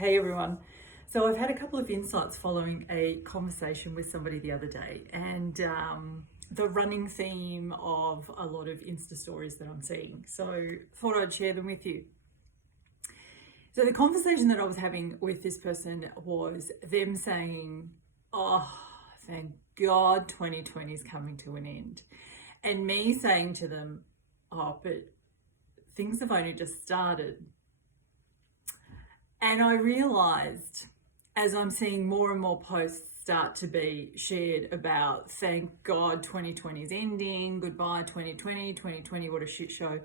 Hey everyone. So I've had a couple of insights following a conversation with somebody the other day, and the running theme of a lot of Insta stories that I'm seeing. So thought I'd share them with you. So the conversation that I was having with this person was them saying, "Oh, thank God 2020 is coming to an end," and me saying to them, "Oh, but things have only just started." And I realized, as I'm seeing more and more posts start to be shared about, thank God 2020 is ending, goodbye 2020, what a shit show.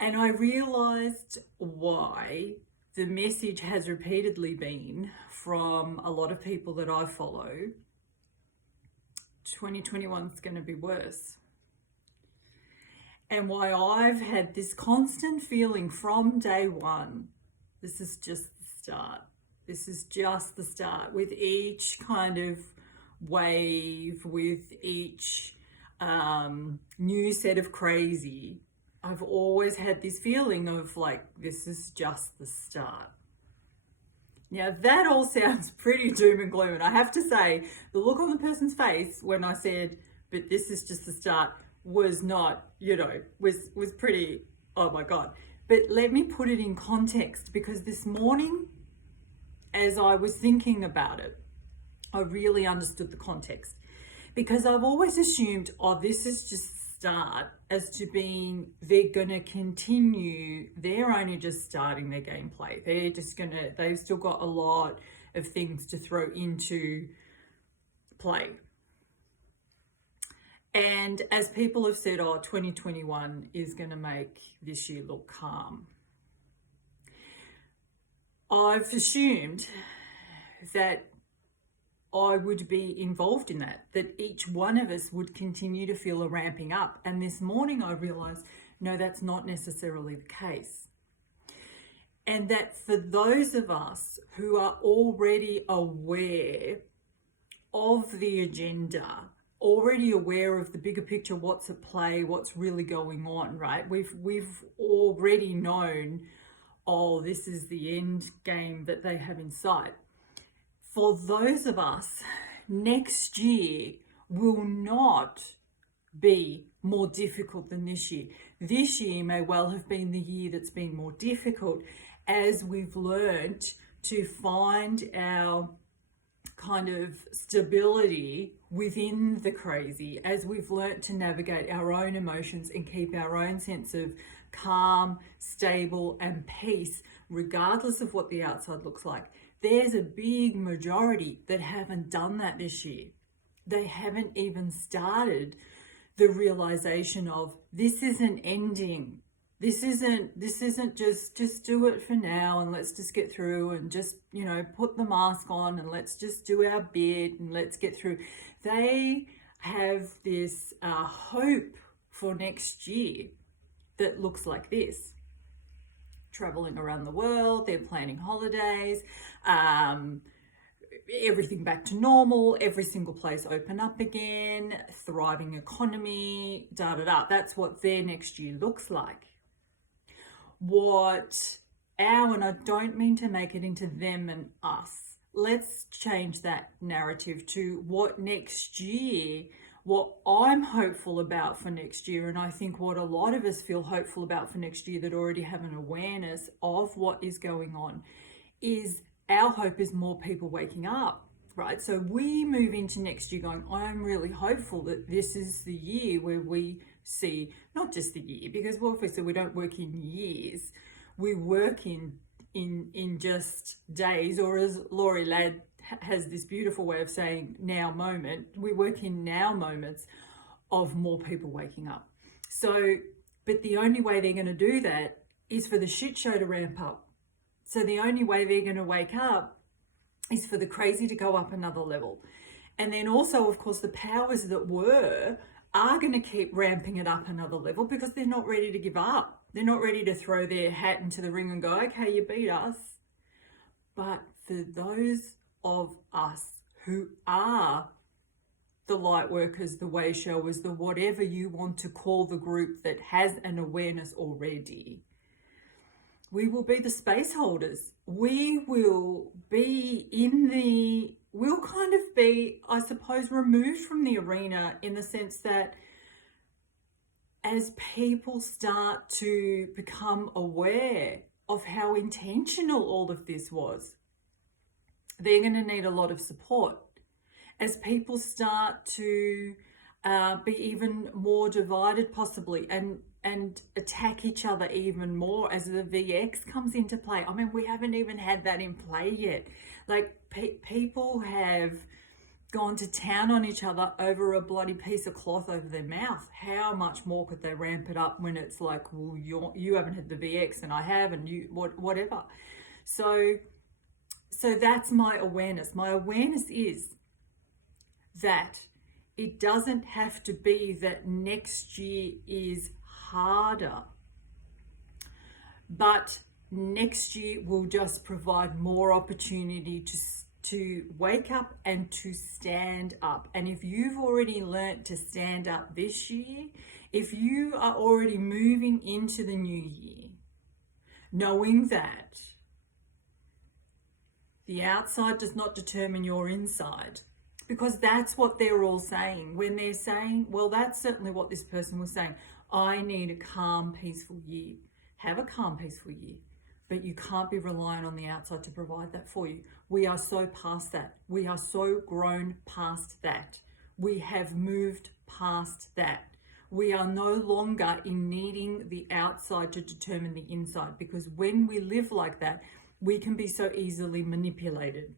And I realized why the message has repeatedly been from a lot of people that I follow, 2021 is going to be worse. And why I've had this constant feeling from day one, this is just the start. This is just the start. With each kind of wave, with each new set of crazy, I've always had this feeling of like, this is just the start. Now that all sounds pretty doom and gloom. And I have to say, the look on the person's face when I said, but this is just the start, was not, was pretty, oh my God. But let me put it in context, because this morning, as I was thinking about it, I really understood the context. Because I've always assumed, oh, this is just the start, as to being, they're going to continue, they're only just starting their gameplay. They've still got a lot of things to throw into play. And as people have said, oh, 2021 is going to make this year look calm. I've assumed that I would be involved in that each one of us would continue to feel a ramping up. And this morning I realized, no, that's not necessarily the case. And that for those of us who are already aware of the agenda, already aware of the bigger picture, what's at play, what's really going on, right? We've already known, oh, this is the end game that they have in sight. For those of us, next year will not be more difficult than this year. This year may well have been the year that's been more difficult, as we've learned to find our kind of stability within the crazy, as we've learnt to navigate our own emotions and keep our own sense of calm, stable and peace, regardless of what the outside looks like. There's a big majority that haven't done that this year. They haven't even started the realization of, this isn't ending. This isn't just do it for now and let's just get through and just, put the mask on and let's just do our bit and let's get through. They have this hope for next year that looks like this. Traveling around the world, they're planning holidays, everything back to normal, every single place open up again, thriving economy, That's what their next year looks like. And I don't mean to make it into them and us. Let's change that narrative to what next year, what I'm hopeful about for next year, and I think what a lot of us feel hopeful about for next year that already have an awareness of what is going on, is our hope is more people waking up, right? So we move into next year going, I'm really hopeful that this is the year where we see, not just the year, because obviously we don't work in years, we work in just days, or as Laurie Ladd has this beautiful way of saying, now moment. We work in now moments of more people waking up. So, but the only way they're going to do that is for the shit show to ramp up. So the only way they're going to wake up is for the crazy to go up another level. And then also, of course, the powers that are going to keep ramping it up another level, because they're not ready to give up. They're not ready to throw their hat into the ring and go, okay, you beat us. But for those of us who are the light workers, the way showers, the whatever you want to call the group that has an awareness already, We will be the space holders. We will be we'll kind of be, I suppose, removed from the arena in the sense that as people start to become aware of how intentional all of this was, they're going to need a lot of support. As people start to be even more divided possibly and attack each other even more as the VX comes into play. I mean, we haven't even had that in play yet. Like people have gone to town on each other over a bloody piece of cloth over their mouth. How much more could they ramp it up when it's like, well, you haven't had the VX and I have, and you whatever. So that's my awareness. My awareness is that it doesn't have to be that next year is harder, but next year will just provide more opportunity to wake up and to stand up. And if you've already learnt to stand up this year, if you are already moving into the new year, knowing that the outside does not determine your inside, because that's what they're all saying. When they're saying, well, that's certainly what this person was saying, I need a calm, peaceful year. Have a calm, peaceful year. But you can't be relying on the outside to provide that for you. We are so past that. We are so grown past that. We have moved past that. We are no longer in needing the outside to determine the inside, because when we live like that, we can be so easily manipulated.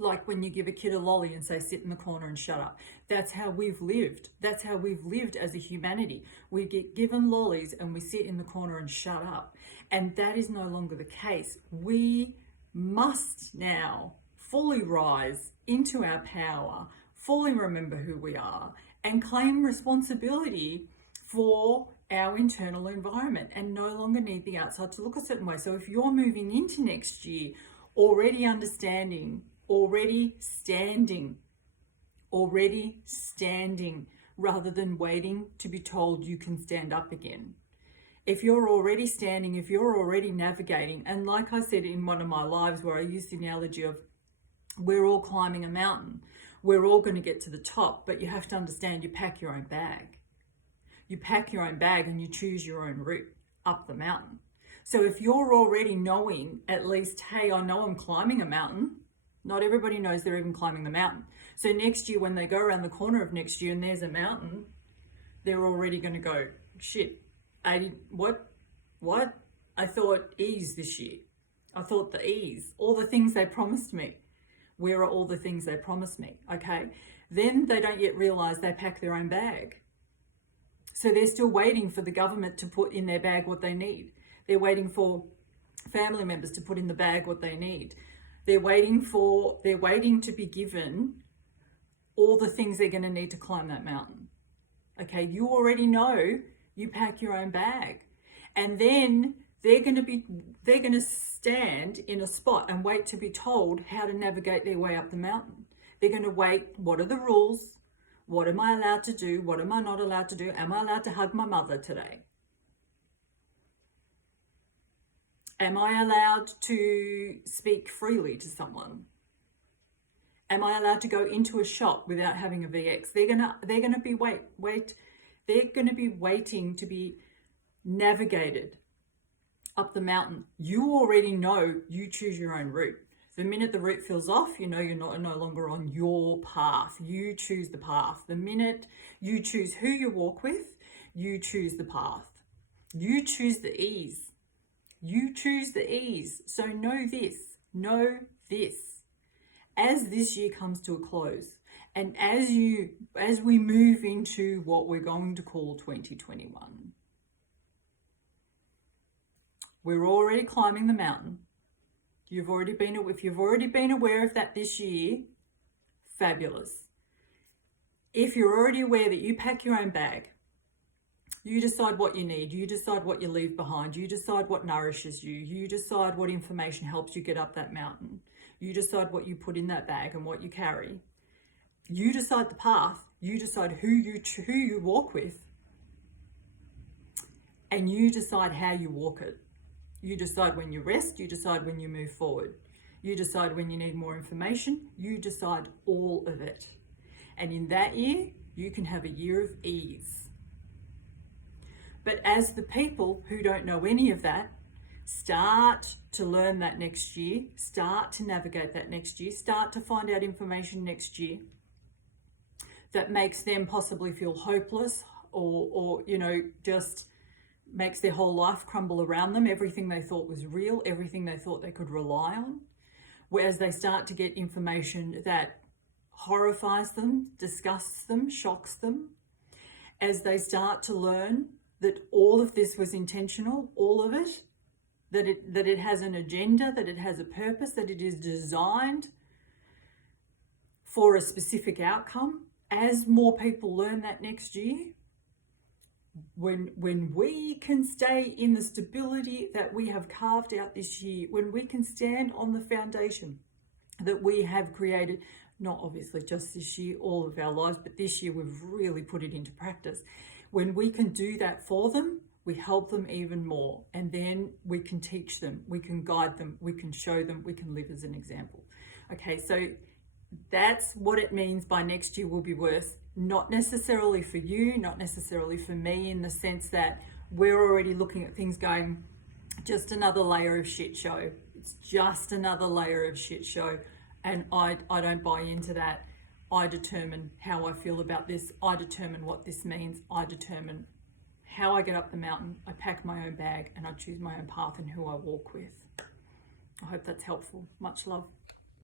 Like when you give a kid a lolly and say, sit in the corner and shut up. That's how we've lived. That's how we've lived as a humanity. We get given lollies and we sit in the corner and shut up. And that is no longer the case. We must now fully rise into our power, fully remember who we are, and claim responsibility for our internal environment and no longer need the outside to look a certain way. So if you're moving into next year already understanding, already standing, rather than waiting to be told you can stand up again. If you're already standing, if you're already navigating, and like I said in one of my lives where I used the analogy of we're all climbing a mountain, we're all going to get to the top, but you have to understand you pack your own bag. You pack your own bag and you choose your own route up the mountain. So if you're already knowing at least, hey, I know I'm climbing a mountain, not everybody knows they're even climbing the mountain. So next year when they go around the corner of next year and there's a mountain, they're already going to go, shit, what? I thought ease this year. I thought the ease, all the things they promised me. Where are all the things they promised me? Okay. Then they don't yet realize they pack their own bag. So they're still waiting for the government to put in their bag what they need. They're waiting for family members to put in the bag what they need. They're waiting to be given all the things they're going to need to climb that mountain. Okay, you already know you pack your own bag. And then they're going to stand in a spot and wait to be told how to navigate their way up the mountain. They're going to wait, what are the rules? What am I allowed to do? What am I not allowed to do? Am I allowed to hug my mother today? Am I allowed to speak freely to someone? Am I allowed to go into a shop without having a VX? They're gonna be they're gonna be waiting to be navigated up the mountain. You already know you choose your own route. The minute the route feels off, you know you're no longer on your path. You choose the path. The minute you choose who you walk with, you choose the path. You choose the ease. You choose the ease. So know this. As this year comes to a close, and as we move into what we're going to call 2021, we're already climbing the mountain. If you've already been aware of that this year, fabulous. If you're already aware that you pack your own bag, you decide what you need, you decide what you leave behind, you decide what nourishes you, you decide what information helps you get up that mountain, you decide what you put in that bag and what you carry, you decide the path, you decide who you walk with, and you decide how you walk it. You decide when you rest, you decide when you move forward. You decide when you need more information, you decide all of it. And in that year, you can have a year of ease. But as the people who don't know any of that start to learn that next year, start to navigate that next year, start to find out information next year that makes them possibly feel hopeless or just makes their whole life crumble around them, everything they thought was real, everything they thought they could rely on, whereas they start to get information that horrifies them, disgusts them, shocks them, as they start to learn that all of this was intentional, all of it, that it has an agenda, that it has a purpose, that it is designed for a specific outcome. As more people learn that next year, when we can stay in the stability that we have carved out this year, when we can stand on the foundation that we have created, not obviously just this year, all of our lives, but this year we've really put it into practice. When we can do that for them, we help them even more. And then we can teach them, we can guide them, we can show them, we can live as an example. Okay, so that's what it means by next year will be worse. Not necessarily for you, not necessarily for me, in the sense that we're already looking at things going, just another layer of shit show. It's just another layer of shit show. And I don't buy into that. I determine how I feel about this. I determine what this means. I determine how I get up the mountain. I pack my own bag and I choose my own path and who I walk with. I hope that's helpful. Much love.